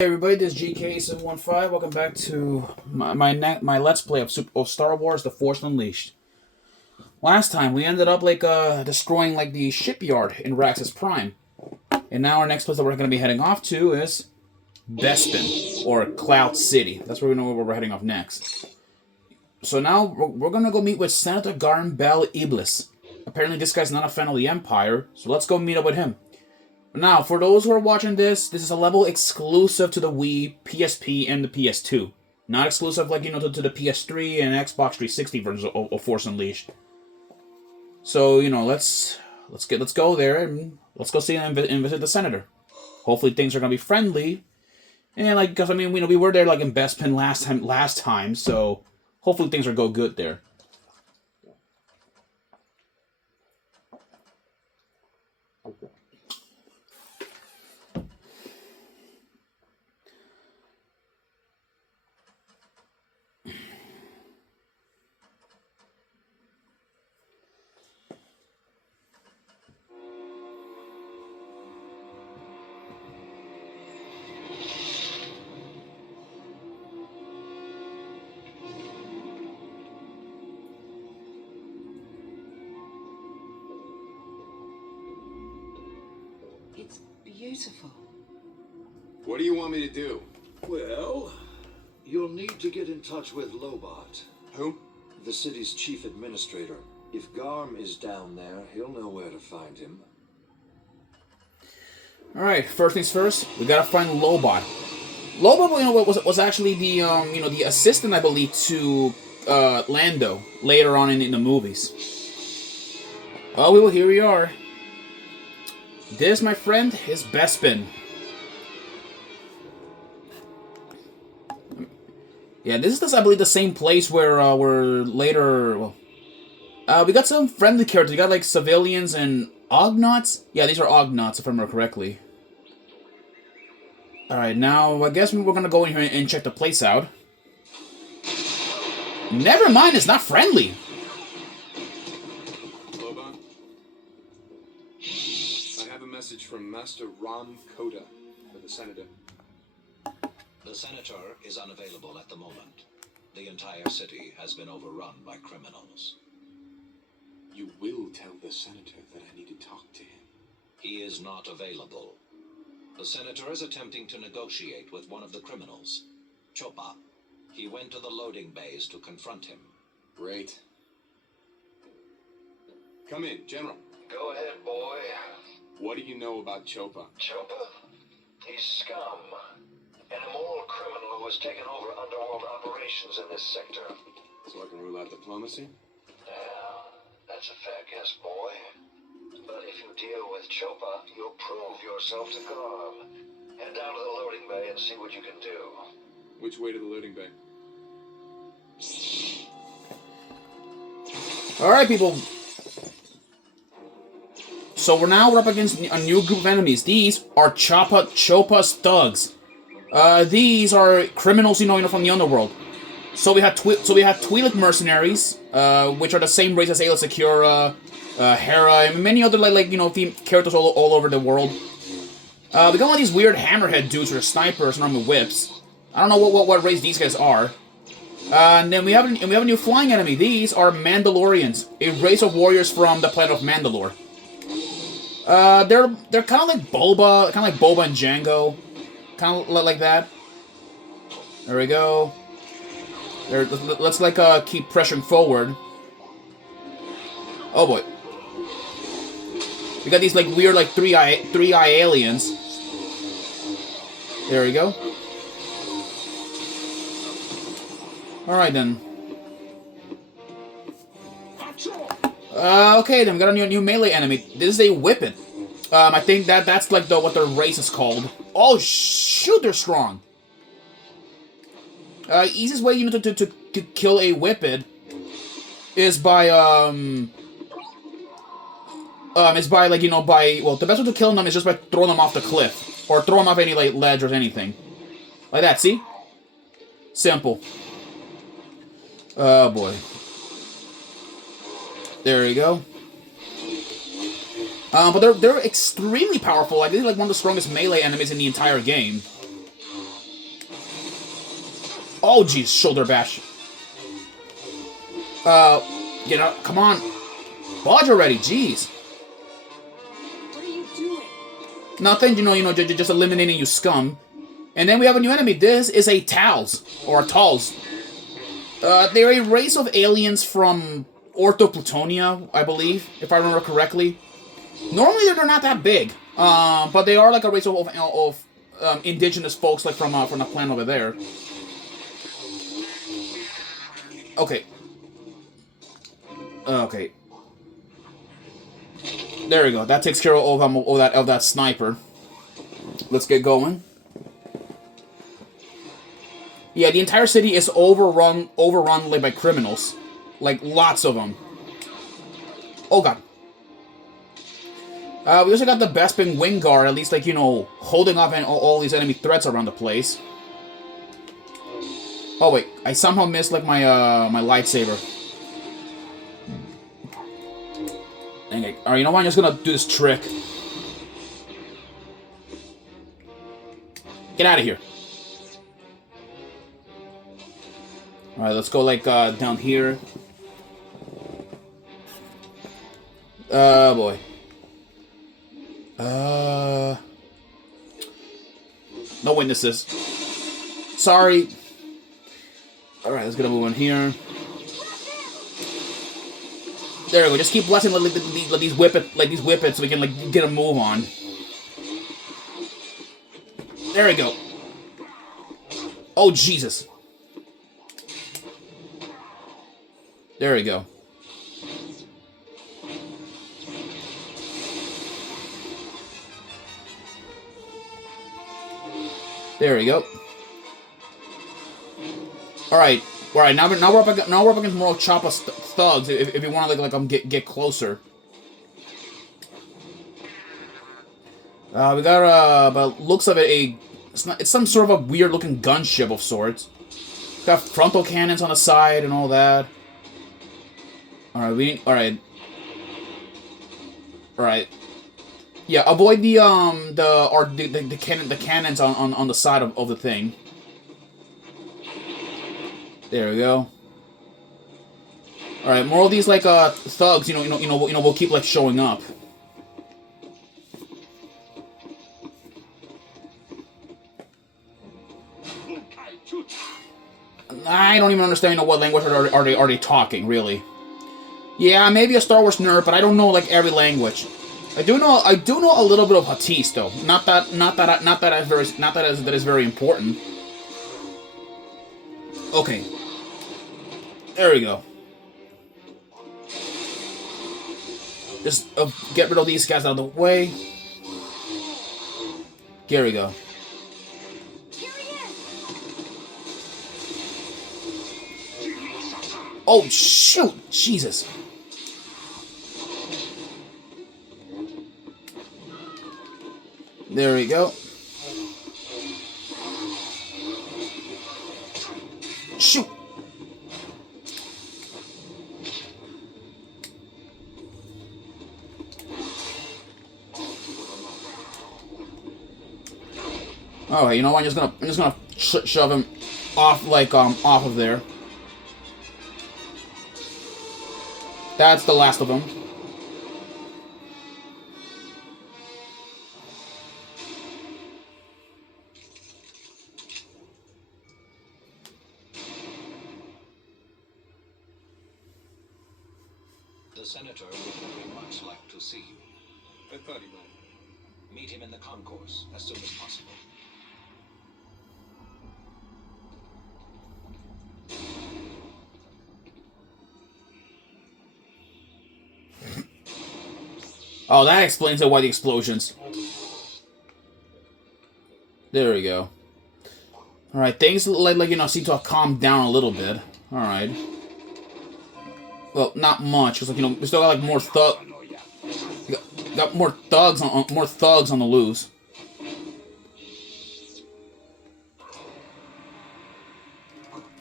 Hey everybody, this is GK715. Welcome back to my Let's Play of Star Wars: The Force Unleashed. Last time we ended up destroying the shipyard in Raxus Prime, and now our next place that we're going to be heading off to is Bespin or Cloud City. That's where we know where we're heading off next. So now we're going to go meet with Senator Garm Bel Iblis. Apparently, this guy's not a fan of the Empire, so let's go meet up with him. Now, for those who are watching this is a level exclusive to the Wii, PSP, and the PS2. Not exclusive, to the PS3 and Xbox 360 versions of Force Unleashed. So, let's go there and let's go see and visit the Senator. Hopefully things are gonna be friendly. And because we were there in Bespin last time, so hopefully things will go good there. It's beautiful. What do you want me to do? Well, you'll need to get in touch with Lobot, Who? the city's chief administrator. If Garm is down there, he'll know where to find him. Alright, first things first, we gotta find Lobot. Lobot, was actually the the assistant, I believe, to Lando later on in the movies. Oh, well, here we are. This, my friend, is Bespin. Yeah, this is, I believe, the same place where later. Well, we got some friendly characters. We got civilians and Ognaughts. Yeah, these are Ognaughts, if I remember correctly. All right, now I guess we're gonna go in here and check the place out. Never mind, it's not friendly. Message from Master Ram Koda for the Senator. The Senator is unavailable at the moment. The entire city has been overrun by criminals. You will tell the Senator that I need to talk to him. He is not available. The Senator is attempting to negotiate with one of the criminals, Chopa. He went to the loading bays to confront him. Great. Come in, General. Go ahead, boy. What do you know about Chopa? Chopa? He's scum. An immoral criminal who has taken over underworld operations in this sector. So I can rule out diplomacy? Yeah, that's a fair guess, boy. But if you deal with Chopa, you'll prove yourself to Garm. Head down to the loading bay and see what you can do. Which way to the loading bay? Alright, people. So we're up against a new group of enemies. These are Chopa's thugs. These are criminals, from the underworld. So we have Twi'lek mercenaries, which are the same race as Aayla Secura, Hera, and many other themed characters all over the world. We got all these weird hammerhead dudes who are snipers and armed with whips. I don't know what race these guys are. And then we have a new flying enemy. These are Mandalorians, a race of warriors from the planet of Mandalore. They're kind of like Boba, and Django, kind of like that. There we go. Let's keep pressuring forward. Oh boy, we got these weird three eye aliens. There we go. All right then. Okay, then we got a new melee enemy. This is a Whippet. I think that's what their race is called. Oh shoot, they're strong. Easiest way to kill a Whippet is by the best way to kill them is just by throwing them off the cliff or throw them off any ledge or anything like that. See, simple. Oh boy. There you go. But they're extremely powerful. They're one of the strongest melee enemies in the entire game. Oh, jeez, shoulder bash. Get up. Come on. Budge already, jeez. What are you doing? Nothing, just eliminating you scum. And then we have a new enemy. This is a Tals, or a Tals. They're a race of aliens from Ortho-Plutonia, I believe, if I remember correctly. Normally, they're not that big, but they are like a race of indigenous folks, like from the planet over there. Okay. Okay. There we go. That takes care of that sniper. Let's get going. Yeah, the entire city is overrun like by criminals, like lots of them. Oh god. We also got the Bespin Wing Guard, at least, like, holding off all these enemy threats around the place. Oh wait, I somehow missed like my my lightsaber. Dang it. Alright, you know what? I'm just gonna do this trick. Get out of here. Alright, let's go like down here. Boy. No witnesses. Sorry. Alright, let's get a move on here. There we go. Just keep blessing let these whippets so we can like get a move on. There we go. Oh Jesus. There we go. There we go. All right. Now we're up against more Choppa thugs. If you want to like get closer. We got but looks of it it's some sort of a weird looking gunship of sorts. Got frontal cannons on the side and all that. All right. Yeah, avoid the cannons on the side of the thing. There we go. All right, more of these like thugs, will keep like showing up. I don't even understand what language are they talking, really. Yeah, maybe a Star Wars nerd, but I don't know like every language. I do know a little bit of Huttese though. Not that is very important. Okay. There we go. Just get rid of these guys out of the way. Here we go. Oh shoot! Jesus. There we go. Shoot! Oh, you know what? I'm just gonna shove him off like off of there. That's the last of them. The Senator would very much like to see you. I thought he might. Meet him in the concourse as soon as possible. Oh, that explains why the explosions. There we go. Alright, things seem to have calmed down a little bit. Alright. Well, not much, because we still got like more got more thugs on the loose.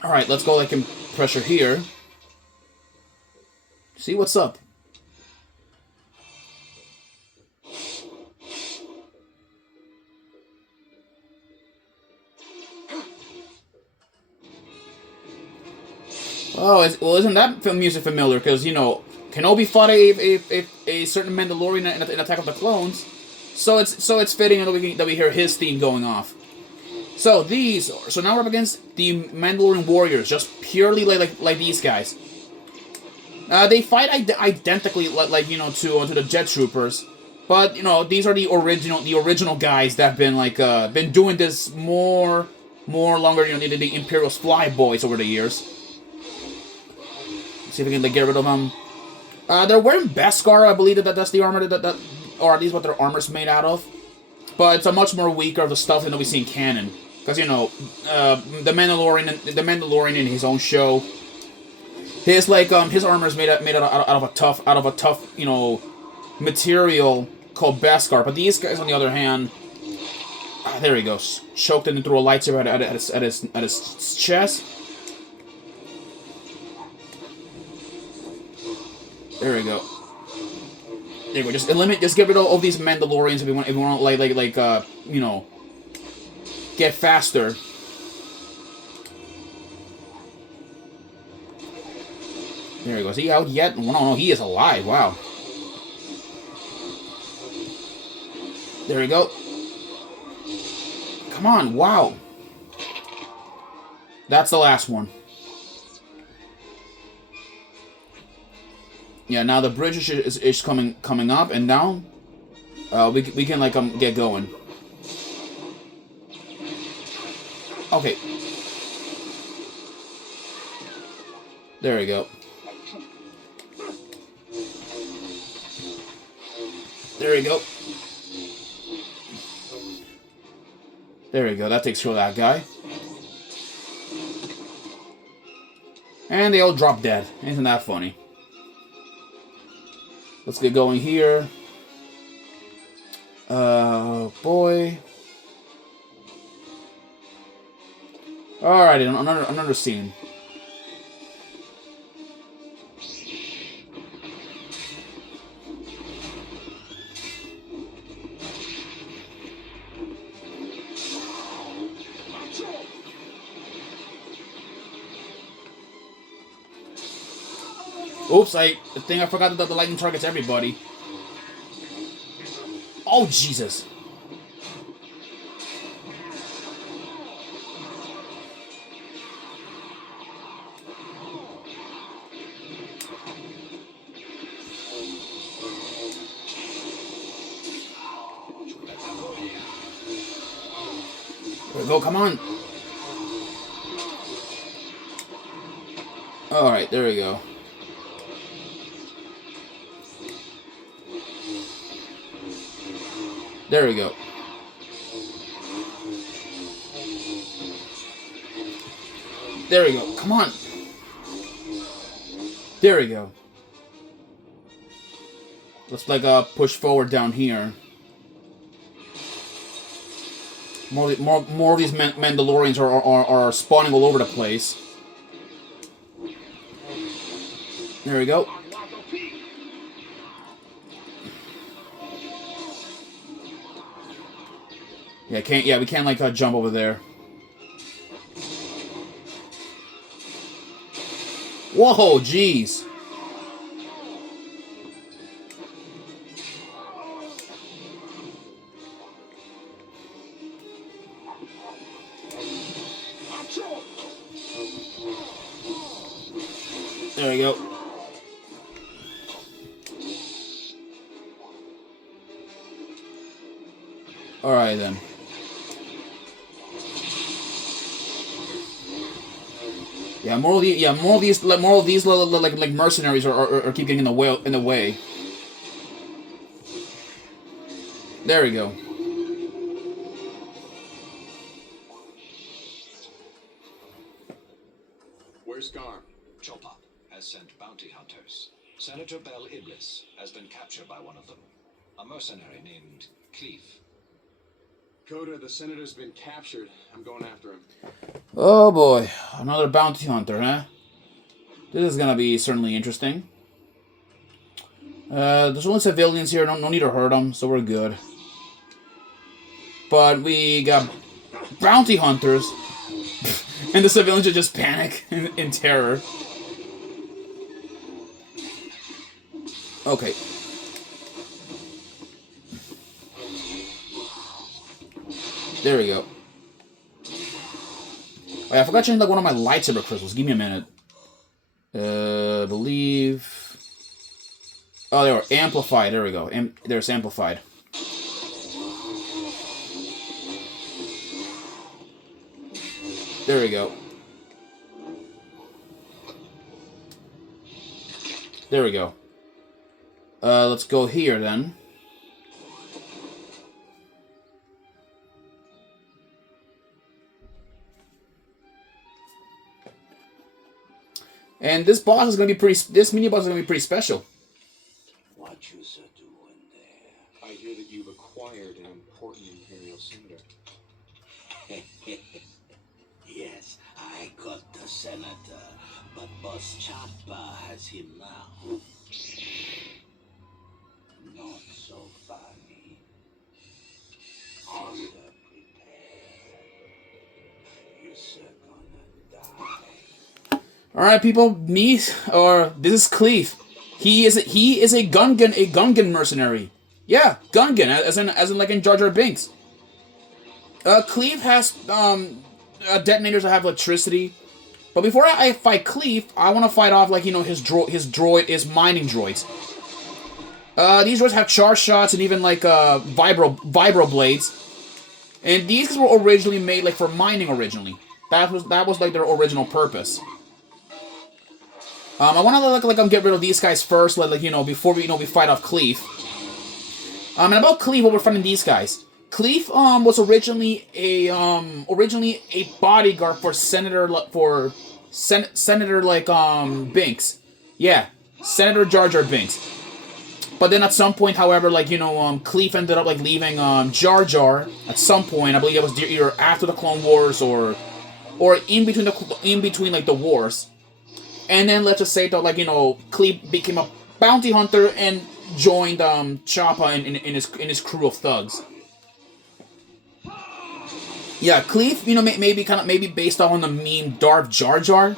Alright, let's go like in pressure here. See what's up. Oh, well, isn't that music familiar? Because, you know, Kenobi fought a certain Mandalorian in Attack of the Clones, so it's fitting that we hear his theme going off. So now we're up against the Mandalorian warriors, just purely like these guys. They fight identically like you know to the Jet Troopers, but you know these are the original guys that have been doing this more longer, you know, the Imperial's fly boys over the years. Let's see if we can get rid of them. They're wearing Beskar, I believe that's the armor that or at least what their armor's made out of. But it's a much more weaker of the stuff than we see in canon. Because, you know, the Mandalorian in his own show, his armor is made out of a tough, you know, material called Beskar. But these guys, on the other hand, there he goes, choked and threw a lightsaber at his chest. There we go. There we go. Just get rid of all these Mandalorians if you want you know, get faster. There he goes. Is he out yet? No, he is alive. Wow. There we go. Come on, wow. That's the last one. Yeah, now the bridge is coming up and down. We can get going. Okay. There we go. There we go. There we go. That takes care of that guy. And they all drop dead. Isn't that funny? Let's get going here. Boy. Alright, another scene. Oops, I think I forgot that the lightning targets everybody. Oh, Jesus. There we go, come on. Alright, there we go. There we go. There we go. Come on. There we go. Let's push forward down here. More of these Mandalorians are spawning all over the place. There we go. Yeah, we can't jump over there. Whoa, jeez. There we go. All right then. Yeah, more of these like mercenaries are keep getting in the way. There we go. Where's Garm? Chopper has sent bounty hunters. Senator Bel Iblis has been captured by one of them, a mercenary named Cleef. Coda, the senator's been captured. I'm going after him. Oh boy, another bounty hunter, huh? This is gonna be certainly interesting. There's only civilians here, no need to hurt them, so we're good. But we got bounty hunters, and the civilians just panic in terror. Okay. There we go. Oh, yeah, I forgot to change like one of my lightsaber crystals. Give me a minute. I believe. Oh, they were amplified. There we go. There's amplified. There we go. There we go. Let's go here then. And this boss is gonna be pretty. This mini boss is gonna be pretty special. What you doing there? I hear that you've acquired an important Imperial Cinder. Yes, I got the senator, but Boss Choppa has him now. Not so funny. Sister, prepare. You're so gonna die. All right, people. This is Cleef. He is a Gungan mercenary. Yeah, Gungan, as in like in Jar Jar Binks. Cleef has detonators that have electricity. But before I fight Cleef, I want to fight off like his mining droids. These droids have charge shots and even like vibro blades. And these were originally made like for mining originally. That was like their original purpose. I want to get rid of these guys first, before we fight off Cleef. And about Cleef, what we're fighting these guys. Cleef was originally a bodyguard for Senator Binks. Yeah, Senator Jar Jar Binks. But then at some point, however, Cleef ended up leaving Jar Jar at some point. I believe it was either after the Clone Wars or in between the wars. And then let's just say that Cleef became a bounty hunter and joined Choppa in his crew of thugs. Yeah, Cleef, maybe based off on the meme Darth Jar Jar.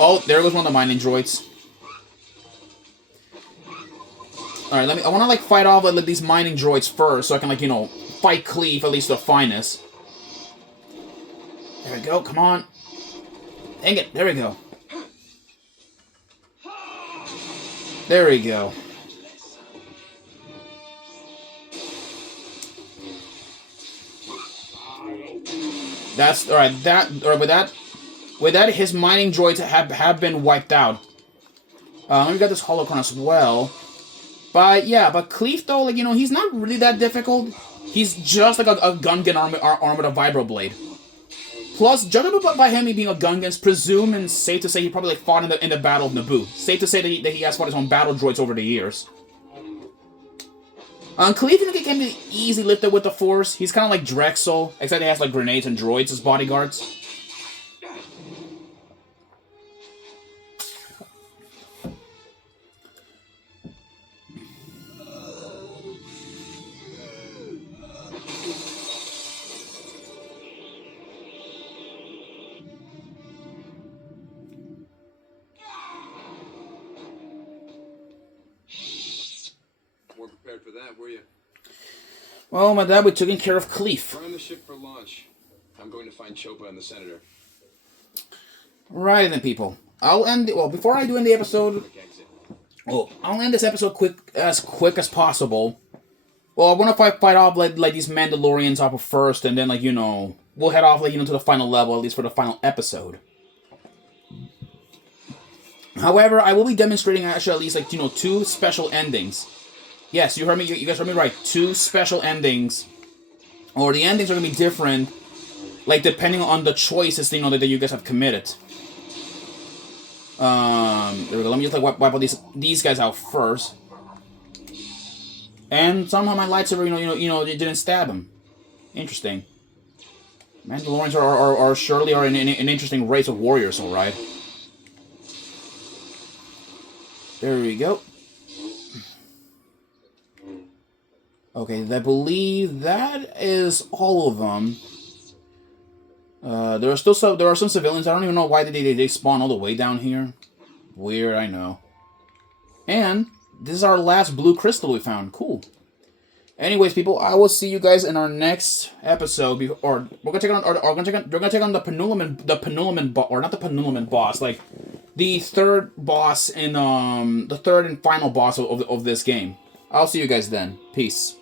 Oh, there goes one of the mining droids. All right, I want to fight off these mining droids first, so I can fight Cleef at least to the finest. There we go. Come on. Dang it. There we go. There we go. That's all right. With that, his mining droids have been wiped out. We got this holocron as well. But yeah, Cleef though, he's not really that difficult. He's just like a Gungan armed with a vibro blade. Plus, judging by him being a Gungan, it's presumed and safe to say he probably fought in the Battle of Naboo. Safe to say that he has fought his own battle droids over the years. Cleef can be easily lifted with the Force. He's kind of like Drexel, except he has grenades and droids as bodyguards. Prepared for that, were you? Well, my dad, we're taking care of Cleef. We're on the ship for launch. I'm going to find Choppa and the Senator. Right then, people. Before I do end the episode, I'll end this episode quick as possible. Well, I want to fight off these Mandalorians off first, and then we'll head off to the final level, at least for the final episode. However, I will be demonstrating actually at least 2 special endings. Yes, you heard me. You guys heard me right. 2 special endings, or the endings are gonna be different, depending on the choices that you guys have committed. There we go. Let me just wipe all these guys out first. And somehow my lightsaber, it didn't stab him. Interesting. Mandalorians are surely an interesting race of warriors, all right. There we go. Okay, I believe that is all of them. There are some civilians. I don't even know why they spawn all the way down here. Weird, I know. And this is our last blue crystal we found. Cool. Anyways, people, I will see you guys in our next episode. Or we're gonna take on, we're gonna take on the penultimate, or not the penultimate boss, like the third boss in the third and final boss of this game. I'll see you guys then. Peace.